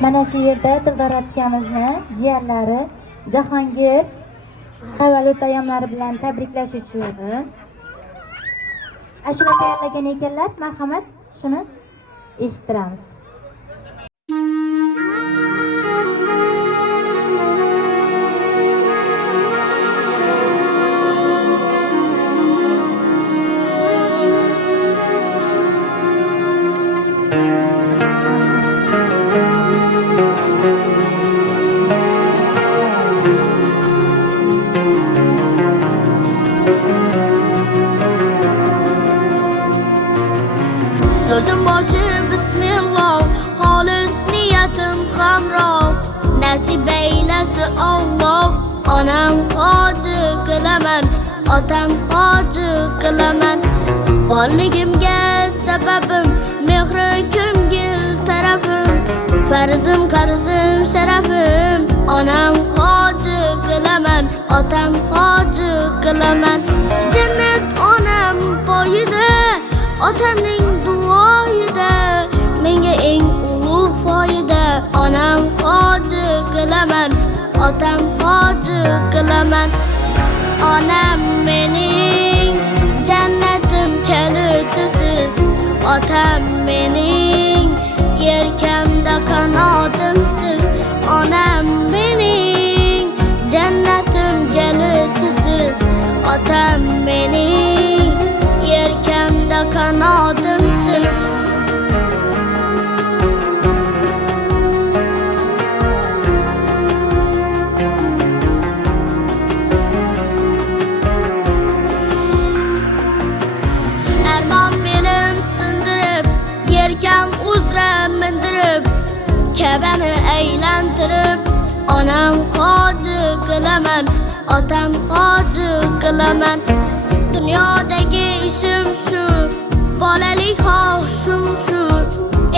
Mana shu yerda Dildor akamizni jiyanlari Jahongir tavallud ayyomlari bilan tabriklash uchun ashula tayyorlagan ekanlar. Marhamat, shuni eshittiramiz. So'zim boshi bismillah, xolis niyatim hamroh. Nasib eylasi Alloh, onam hoji qilaman, otam hoji qilaman. Borligimga sababim mehri ko'ngil tarafim, farzim qarzim sharafim. Onam hoji qilaman, otam hoji qilaman. Jannat onam poyida, otamning duoyida, menga eng ulug' foyda. Onam hoji qilaman, otam hoji qilaman. Onam mening jannatim kalitisiz, otam mening yelkamda qanotimsiz. Onam mening jannatim kalitisiz, otam mening yelkamda qanotimsiz. Armon belim sindirib, yelkam uzra mindirib, Ka'bani aylantirib, onam hoji qilaman, otam hoji qilaman. Dunyodagi ishim shu, bolalik xohishim shu,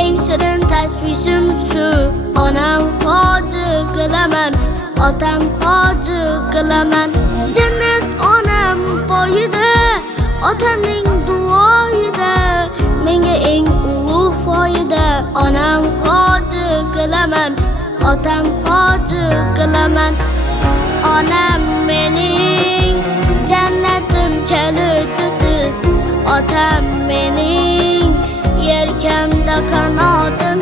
eng shirin tashvishim shu. Onam hoji qilaman, otam hoji qilaman. Jannat onam poyida, otamning duoyida, menga eng ulug' foyda. Onam hoji qilaman, otam hoji qilaman. Onam mening jannatim kalitisiz, otam mening yelkamda qanotim.